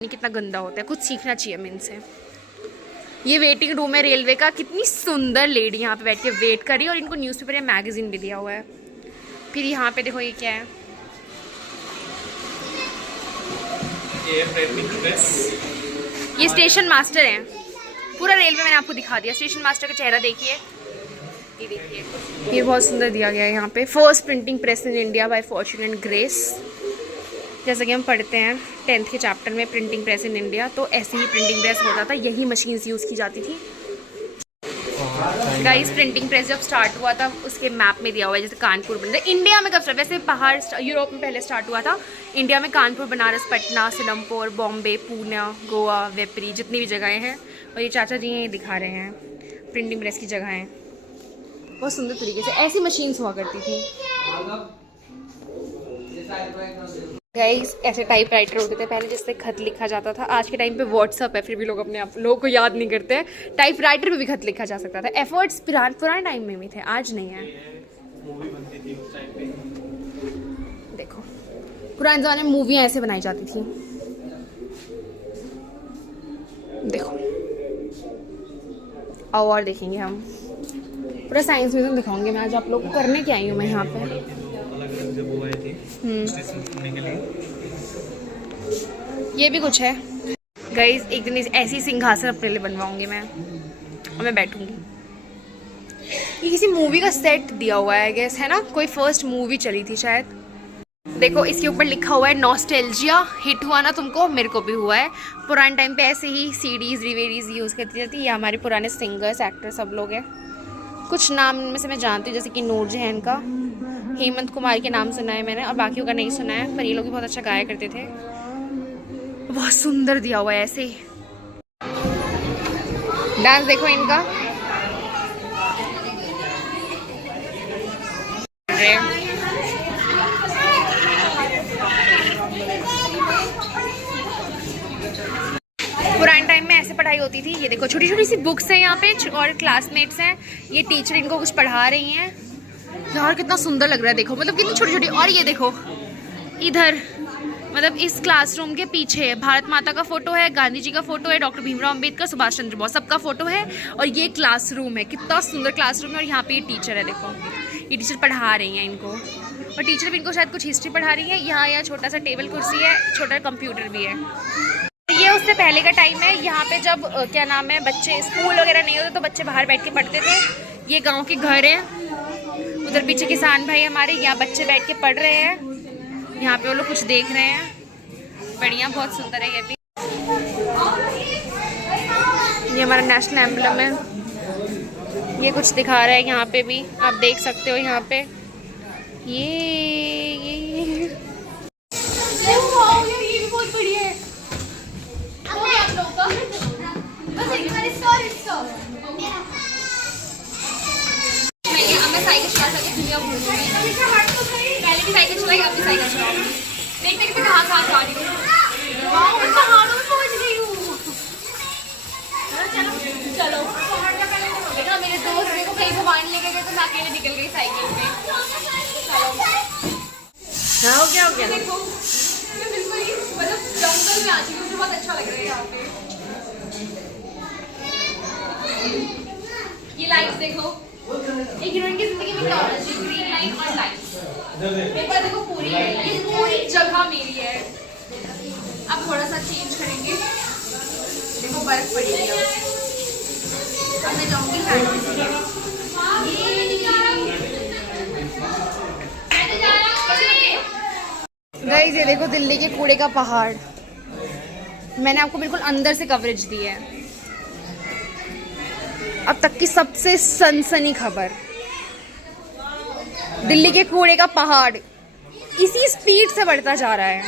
कितना गंदा होता है, कुछ सीखना चाहिए हमें इनसे। ये वेटिंग रूम है रेलवे का, कितनी सुंदर लेडी यहाँ पे बैठ के वेट कर रही है और इनको न्यूज़पेपर या मैगजीन भी दिया हुआ है। फिर यहाँ पे देखो ये क्या है, ये स्टेशन मास्टर हैं। पूरा रेलवे मैंने आपको दिखा दिया। स्टेशन मास्टर का चेहरा देखिए, ये देखिए, ये बहुत सुंदर दिया गया है यहाँ पे। First printing press in India by Fortune and grace. जैसा कि हम पढ़ते हैं 10th के चैप्टर में प्रिंटिंग प्रेस इन इंडिया, तो ऐसे ही प्रिंटिंग प्रेस होता था, यही मशीन्स यूज़ की जाती थी। गाइस प्रिंटिंग प्रेस जब स्टार्ट हुआ था उसके मैप में दिया हुआ है, जैसे कानपुर बन रहा है। इंडिया में कब स्टार्ट, वैसे बाहर यूरोप में पहले स्टार्ट हुआ था। इंडिया में कानपुर, बनारस, पटना, सिलमपुर, बॉम्बे, पूना, गोवा, वेपरी, जितनी भी जगहें हैं। और ये चाचा जी ये दिखा रहे हैं प्रिंटिंग प्रेस की जगहें। बहुत सुंदर तरीके से ऐसी मशीन्स हुआ करती थी। गाइस ऐसे टाइप राइटर होते थे पहले जिससे खत लिखा जाता था। आज के टाइम पे व्हाट्सअप है, फिर भी लोग अपने आप लोगों को याद नहीं करते हैं। टाइप राइटर पे भी खत लिखा जा सकता था। एफर्ट्स पुराने टाइम में भी थे, आज नहीं है। देखो पुराने ज़माने में मूवियाँ ऐसे बनाई जाती थी। देखो और देखेंगे हम पूरा साइंस म्यूजियम दिखाऊंगी मैं आज आप लोग को। करने क्या आई हूँ मैं यहाँ पे। ये भी कुछ है गाइस। एक दिन ऐसी सिंहासन अपने लिए बनवाऊंगी मैं और मैं बैठूंगी। ये किसी मूवी का सेट दिया हुआ है गैस, है ना, कोई फर्स्ट मूवी चली थी शायद। देखो इसके ऊपर लिखा हुआ है नॉस्टैल्जिया। हिट हुआ ना तुमको, मेरे को भी हुआ है। पुराने टाइम पे ऐसे ही सीडीज डीवीडीज यूज़ करती जाती। ये हमारे पुराने सिंगर्स एक्टर सब लोग हैं। कुछ नाम में से मैं जानती हूँ, जैसे कि नूर जहान का, हेमंत कुमार के नाम सुना है मैंने और बाकियों का नहीं सुना है, पर ये लोग भी बहुत अच्छा गाया करते थे। बहुत सुंदर दिया हुआ है ऐसे। डांस देखो इनका। पुराने टाइम में ऐसे पढ़ाई होती थी। ये देखो छोटी छोटी सी बुक्स हैं यहाँ पे और क्लासमेट्स हैं। ये टीचर इनको कुछ पढ़ा रही हैं। यार कितना सुंदर लग रहा है, देखो मतलब कितनी छोटी छोटी। और ये देखो इधर, मतलब इस क्लासरूम के पीछे भारत माता का फोटो है, गांधी जी का फोटो है, डॉक्टर भीमराव अंबेडकर, सुभाष चंद्र बोस, सबका फोटो है। और ये क्लासरूम है, कितना सुंदर क्लासरूम है। और यहाँ पे ये टीचर है, देखो ये टीचर पढ़ा रही हैं इनको। और टीचर भी इनको शायद कुछ हिस्ट्री पढ़ा रही है। यहाँ छोटा सा टेबल कुर्सी है, छोटा कंप्यूटर भी है। ये उससे पहले का टाइम है। यहाँ पे जब क्या नाम है, बच्चे स्कूल वगैरह नहीं होते तो बच्चे बाहर बैठ के पढ़ते थे। ये गाँव के घर हैं। उधर पीछे किसान भाई हमारे, यहाँ बच्चे बैठ के पढ़ रहे हैं। यहाँ पे वो लोग कुछ देख रहे हैं। बढ़िया, बहुत सुंदर है ये भी। ये हमारा नेशनल एम्बलम है। ये कुछ दिखा रहा है यहाँ पे भी, आप देख सकते हो यहाँ पे। ये बहुत बढ़िया है। मैं साइकिल चला सकती दुनिया घूमूंगी। पहले भी साइकिल चलाई, अब भी साइकिल चलाऊंगी। देखते देखते कहाँ जा रही हूँ। मैं पहाड़ों में पहुँच गई हूँ। चलो देखो मेरे दोस्त मेरे को कहीं घुमाने लेके गए तो मैं अकेले निकल गई साइकिल पे। चलो हो गया देखो मैं बिल्कुल ही मतलब जंगल में आ चुकी हूँ। मुझे बहुत अच्छा लग रहा है यहाँ पे। ये लाइट्स देखो, एक हीरोइन की जिंदगी में क्या होना चाहिए, ग्रीन लाइन और लाइट्स। मेरे पास देखो पूरी है, ये पूरी जगह मेरी है। अब थोड़ा सा चेंज करेंगे। देखो बर्फ पड़ी है। अब मैं जाऊंगी गाइस। ये देखो दिल्ली के कूड़े का पहाड़। मैंने आपको बिल्कुल अंदर से कवरेज दी है। अब तक की सबसे सनसनी खबर, दिल्ली के कूड़े का पहाड़ इसी स्पीड से बढ़ता जा रहा है।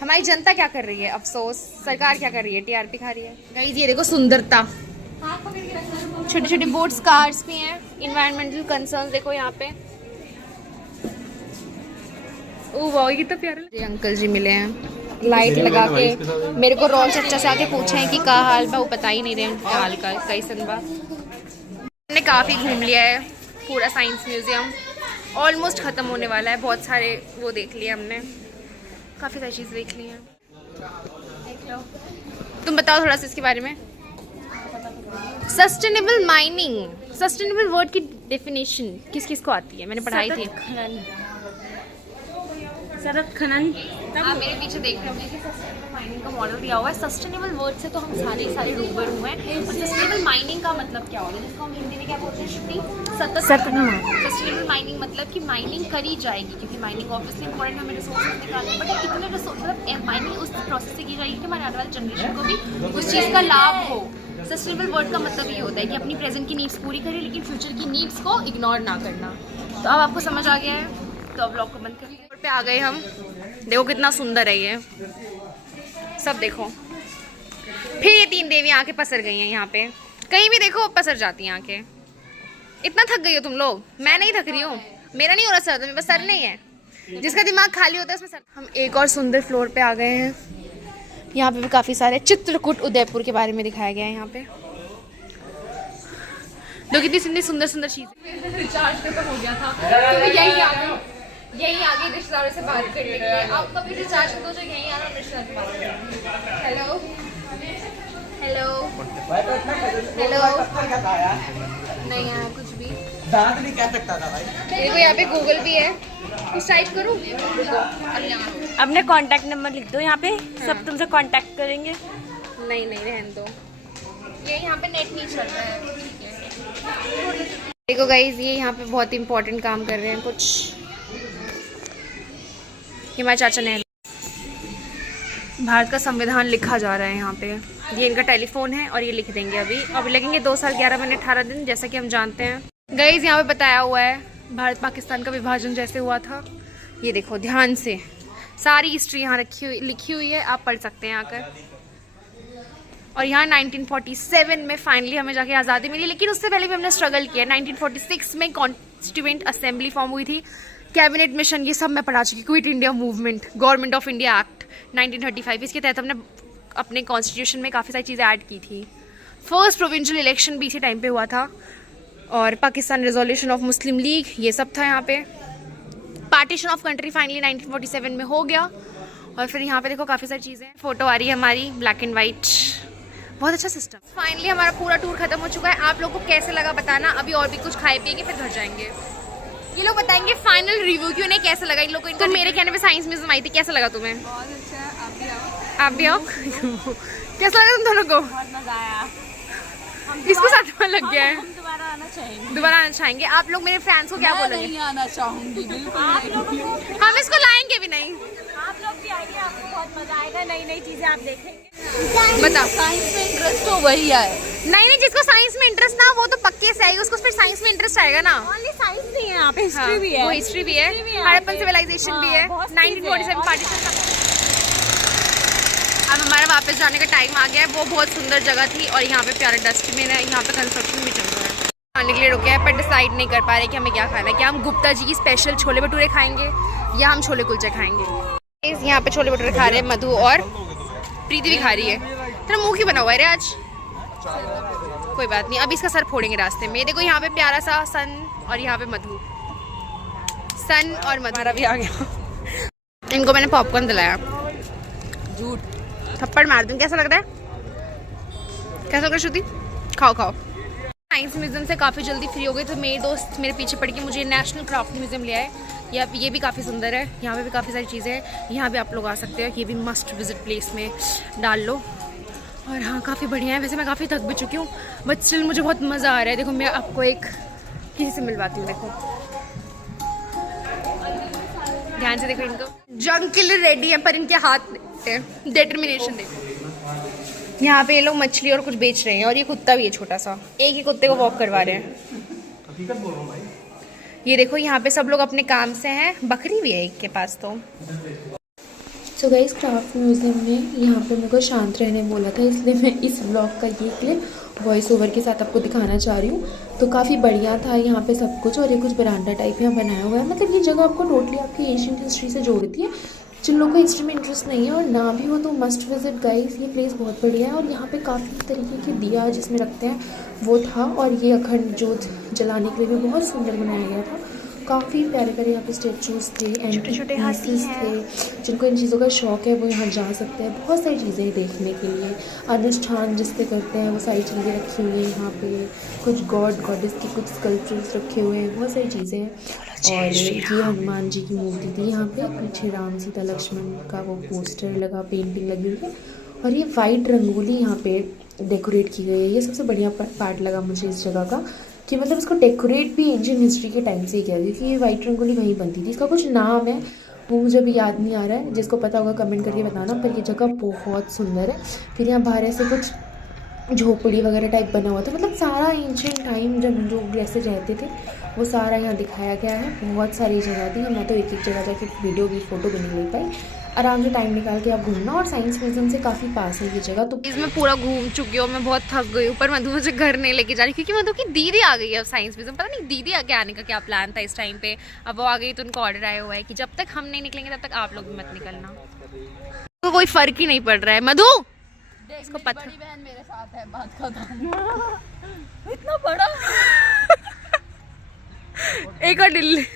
हमारी जनता क्या कर रही है, अफसोस सरकार क्या कर रही है, टीआरपी खा रही है। गाइस ये देखो सुंदरता, छोटे छोटे बोट्स, कार्स भी हैं। इन्वायरमेंटल कंसर्न्स देखो यहाँ पे। ओह वाह ये तो प्यारा। ये अंकल जी मिले हैं लाइट लगा के। मेरे को रोल चच्चा से आके पूछे हैं कि क्या हाल बा, वो बता ही नहीं रहे उनके हाल का कैसन बा। हमने काफ़ी घूम लिया है पूरा साइंस म्यूजियम। ऑलमोस्ट ख़त्म होने वाला है। बहुत सारे वो देख लिए हमने, काफ़ी सारी चीज़ देख ली हैं। तुम बताओ थोड़ा सा इसके बारे में। सस्टेनेबल माइनिंग, सस्टेनेबल वर्ड की डेफिनेशन किस किस को आती है? मैंने पढ़ाई थी। सतत खनन। आप मेरे पीछे देख रहे होंगे कि सस्टेनेबल माइनिंग का मॉडल दिया हुआ है। सस्टेनेबल वर्ड से तो हम सारे रूबरू हैं। और सस्टेनेबल माइनिंग का मतलब क्या होगा, जिसको हम हिंदी में क्या बोलते हैं श्रुति? सस्टेनेबल माइनिंग मतलब कि माइनिंग करी जाएगी, क्योंकि माइनिंग ऑब्वियसली इंपॉर्टेंट, हमें रिसोर्सेज निकालने, बट कितने रिसोर्स मतलब माइनिंग उस प्रोसेस से की जाएगी कि हमारे आने वाले जनरेशन को भी उस चीज़ का लाभ हो। सस्टेनेबल वर्ड का मतलब ये होता है कि अपनी प्रेजेंट की नीड्स पूरी करें, लेकिन फ्यूचर की नीड्स को इग्नोर ना करना। तो अब आपको समझ आ गया है, तो अब ब्लॉग को बंद करिए। पे आ गए हम, देखो कितना सुंदर है ये सब। देखो फिर ये 3 देवियां आके पसर गई हैं यहाँ पे। कहीं भी देखो पसर जाती हैं आके। इतना थक गई हो तुम लोग? मैं नहीं थक रही हूँ, मेरा नहीं हो रहा सर, बस सर नहीं है, जिसका दिमाग खाली होता है उसमें सर। हम एक और सुंदर फ्लोर पे आ गए हैं। यहाँ पे भी काफ़ी सारे चित्रकूट उदयपुर के बारे में दिखाया गया है। यहाँ पे दो कितनी सुंदर सुंदर चीज़ें। रिचार्ज खत्म हो गया था तो यही आगे रिश्तेदारों से बात करने के लिए। आप कभी रिचार्ज हो तो यहीं आना, रिश्तेदार से बात करना। हेलो हेलो हेलो, नहीं आया कुछ भी, दांत नहीं कह सकता था भाई। देखो यहाँ पे गूगल भी है, कुछ टाइप करूँ? अपने कांटेक्ट नंबर लिख दो यहाँ पे। सब तुमसे कांटेक्ट करेंगे। नहीं रहने दो, ये यहाँ पे नेट नहीं चल रहा है। देखो गाइज, ये यहाँ पे बहुत इंपॉर्टेंट काम कर रहे हैं कुछ। ये हमारे चाचा ने भारत का संविधान लिखा जा रहा है यहाँ पे। ये इनका टेलीफोन है और ये लिख देंगे अभी लगेंगे 2 साल 11 महीने 18 दिन, जैसा कि हम जानते हैं। गाइस यहाँ पे बताया हुआ है भारत पाकिस्तान का विभाजन जैसे हुआ था। ये देखो ध्यान से, सारी हिस्ट्री यहाँ लिखी हुई है, आप पढ़ सकते हैं आकर। और यहाँ 1947 में फाइनली हमें जाके आज़ादी मिली, लेकिन उससे पहले भी हमने स्ट्रगल किया। 1946 में कॉन्स्टिट्यूएंट असेंबली फॉर्म हुई थी, कैबिनेट मिशन, ये सब मैं पढ़ा चुकी। Quit India movement, government of India act 1935, इसके तहत हमने अपने कॉन्स्टिट्यूशन में काफ़ी सारी चीज़ें ऐड की थी। फर्स्ट प्रोविंशियल इलेक्शन भी इसी टाइम पे हुआ था। और Pakistan resolution of Muslim league, ये सब था यहाँ पे। पार्टीशन ऑफ कंट्री फाइनली 1947 में हो गया। और फिर यहाँ पे देखो काफ़ी सारी चीज़ें, फ़ोटो आ रही है हमारी ब्लैक एंड वाइट, बहुत अच्छा सिस्टम। फाइनली हमारा पूरा टूर खत्म हो चुका है। आप लोगों को कैसे लगा बताना। अभी और भी कुछ खाए पिएंगे फिर घर जाएंगे। ये लोग बताएंगे फाइनल रिव्यू कि उन्हें कैसा लगा। इन लोगों को इनका मेरे कहने पे साइंस म्यूजियम आई थी, कैसा लगा तुम्हें? बहुत अच्छा है, आप भी आओ। कैसा लगा तुम दोनों को? बहुत मजा आया। इसको साथ में लग गया है। हम दोबारा आना चाहेंगे। दोबारा आना चाहेंगे। आप लोग मेरे फैंस को क्या बोलेंगे? नहीं आना चाहूंगी बिल्कुल। हम इसको लाएंगे भी नहीं। आप लोग भी आइए, आपको बहुत मजा आएगा, नई नई चीजें आप देखेंगे। बताओ, साइंस में इंटरेस्ट तो वही आए। नहीं नहीं, जिसको साइंस में इंटरेस्ट ना, वो तो पक्के से आएगा, उसको फिर साइंस में इंटरेस्ट आएगा ना। ओनली साइंस नहीं है, यहाँ पे हिस्ट्री भी है। वो हिस्ट्री भी है, हड़प्पन सिविलाइजेशन भी है, 1947 पार्टीशन। अब हमारा वापस जाने का टाइम आ गया है। वो बहुत सुंदर जगह थी और यहाँ पे प्यारा डस्टबिन है, यहाँ पे कंस्ट्रक्शन भी चल रहा है। खाने के लिए रुके हैं पर डिसाइड नहीं कर पा रहे कि हमें क्या खाना है। क्या हम गुप्ता जी की स्पेशल छोले भटूरे खाएंगे या हम छोले कुलचे खाएंगे। यहाँ पे छोले भटूरे खा रहे हैं मधु, और प्रीति भी खा रही है। तेरा मुँह क्यों बना हुआ है रे आज? कोई बात नहीं, अब इसका सर फोड़ेंगे रास्ते में। देखो यहाँ पे प्यारा सा सन और यहाँ पे मधु, सन और मधु। हमारा भी आ गया। इनको मैंने पॉपकॉर्न दिलाया, झूठ थप्पड़ मार दूँ। कैसा लग रहा है? कैसा लग रहा है श्रुति? खाओ खाओ। साइंस म्यूजियम से काफ़ी जल्दी फ्री हो गई, तो मेरी दोस्त मेरे पीछे पड़ के मुझे नेशनल क्राफ्ट म्यूजियम ले आए। ये भी काफ़ी सुंदर है, यहाँ पे भी काफ़ी सारी चीज़ें हैं। यहाँ भी आप लोग आ सकते हो, ये भी मस्ट विजिट प्लेस में डाल लो। और हाँ, काफ़ी बढ़िया है। वैसे मैं काफ़ी थक भी चुकी हूँ, बट स्टिल मुझे बहुत मज़ा आ रहा है। देखो मैं आपको एक किसी से मिलवाती हूँ। देखो ध्यान से देखो, इनको जंग के लिए रेडी है, पर इनके हाथ डिटर्मिनेशन देखो। यहाँ पे ये लोग मछली और कुछ बेच रहे हैं, और ये कुत्ता भी है छोटा सा, एक ही कुत्ते को वॉक करवा रहे हैं। ये देखो यहाँ पे सब लोग अपने काम से हैं, बकरी भी है एक के पास। तो सो गाइस, क्राफ्ट म्यूज़ियम में यहाँ पे मेरे को शांत रहने बोला था, इसलिए मैं इस ब्लॉग का ये क्लिप वॉइस ओवर के साथ आपको दिखाना चाह रही हूँ। तो काफ़ी बढ़िया था यहाँ पे सब कुछ, और ये कुछ बरांडा टाइप यहाँ बनाया हुआ है। मतलब ये जगह आपको टोटली आपकी एशियन हिस्ट्री से जोड़ती है। जिन लोगों को हिस्ट्री में इंटरेस्ट नहीं है और ना भी हो, तो मस्ट विजिट गाइस। ये प्लेस बहुत बढ़िया है, और यहाँ पे काफ़ी तरीके के दिया जिसमें रखते हैं वो था, और ये अखंड जोत जलाने के लिए भी बहुत सुंदर बनाया गया था। काफ़ी प्यारे प्यारे यहाँ पे स्टेचूज़ थे, छोटे-छोटे हाथी पीसेस हैं। थे। जिनको इन चीज़ों का शौक़ है वो यहाँ जा सकते हैं। बहुत सारी चीज़ें हैं देखने के लिए, अनुष्ठान जिससे करते हैं वो सारी चीज़ें रखी हुई हैं यहाँ पे। कुछ गॉड गॉडेस की कुछ स्कल्पचर्स रखे हुए हैं, बहुत सारी चीज़ें हैं। और ये हनुमान जी की मूर्ति थी यहाँ पे, पीछे राम सीता लक्ष्मण का वो पोस्टर लगा, पेंटिंग लगी हुई है। और ये वाइट रंगोली यहाँ पे डेकोरेट की गई है। ये सबसे बढ़िया पार्ट लगा मुझे इस जगह का, कि मतलब इसको डेकोरेट भी एंशिएंट हिस्ट्री के टाइम से ही किया, क्योंकि ये वाइट रंगोली वहीं बनती थी। इसका कुछ नाम है वो मुझे अभी याद नहीं आ रहा है, जिसको पता होगा कमेंट करके बताना। पर ये जगह बहुत सुंदर है। फिर यहाँ बाहर ऐसे कुछ झोपड़ी वगैरह टाइप बना हुआ था, मतलब सारा एंशिएंट टाइम जब लोग ऐसे रहते थे वो सारा यहाँ दिखाया गया है। बहुत सारी जगह थी, मैं तो एक एक जगह जाके वीडियो भी फ़ोटो भी नहीं ले पाई। आराम से टाइम निकाल के आप घूमना। और साइंस म्यूजियम से काफ़ी पास है ये जगह। तो इसमें पूरा घूम चुकी हूँ, मैं बहुत थक गई हूँ। पर मधु मुझे घर नहीं लेके जा रही, क्योंकि मधु की दीदी आ गई है साइंस म्यूजियम। पता नहीं दीदी आगे आने का क्या प्लान था इस टाइम पे। अब वो आ गई तो उनको ऑर्डर आया हुआ है कि जब तक हम नहीं निकलेंगे तब तक आप लोग भी मत निकलना। तो कोई फर्क ही नहीं पड़ रहा है। मधु इसको पता, बड़ी बहन मेरे साथ है, बात खत्म। इतना बड़ा एक और दिल्ली।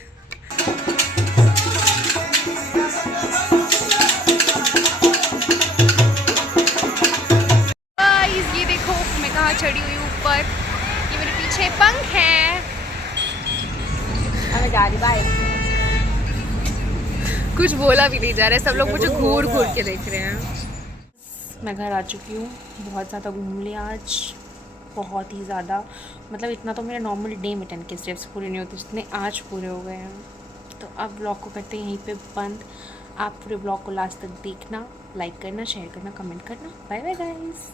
ये देखो मैं कहाँ चढ़ी हुई हूँ ऊपर। ये मेरे पीछे पंख है। मैं जा रही, बाय। कुछ बोला भी नहीं जा रहा है, सब लोग मुझे घूर घूर के देख रहे हैं। मैं घर आ चुकी हूँ। बहुत ज़्यादा घूम लिया आज, बहुत ही ज़्यादा। मतलब इतना तो मेरा नॉर्मल डे में 10 के स्टेप्स पूरे नहीं होते जितने आज पूरे हो गए हैं। तो अब ब्लॉग को करते हैं यहीं पे बंद। आप पूरे ब्लॉग को लास्ट तक देखना, लाइक करना, शेयर करना, कमेंट करना। Bye bye guys.